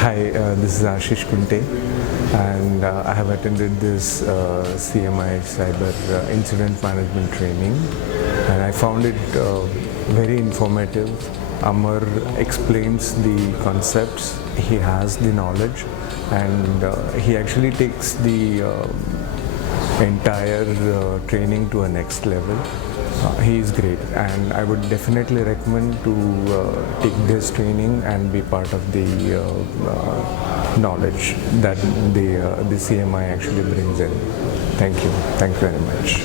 Hi, this is Aashish Kunte, and I have attended this CIPR incident management training, and I found it very informative. Amar explains the concepts, he has the knowledge, and he actually takes the entire training to a next level. He is great, and I would definitely recommend to take this training and be part of the knowledge that the CMI actually brings in. Thank you very much.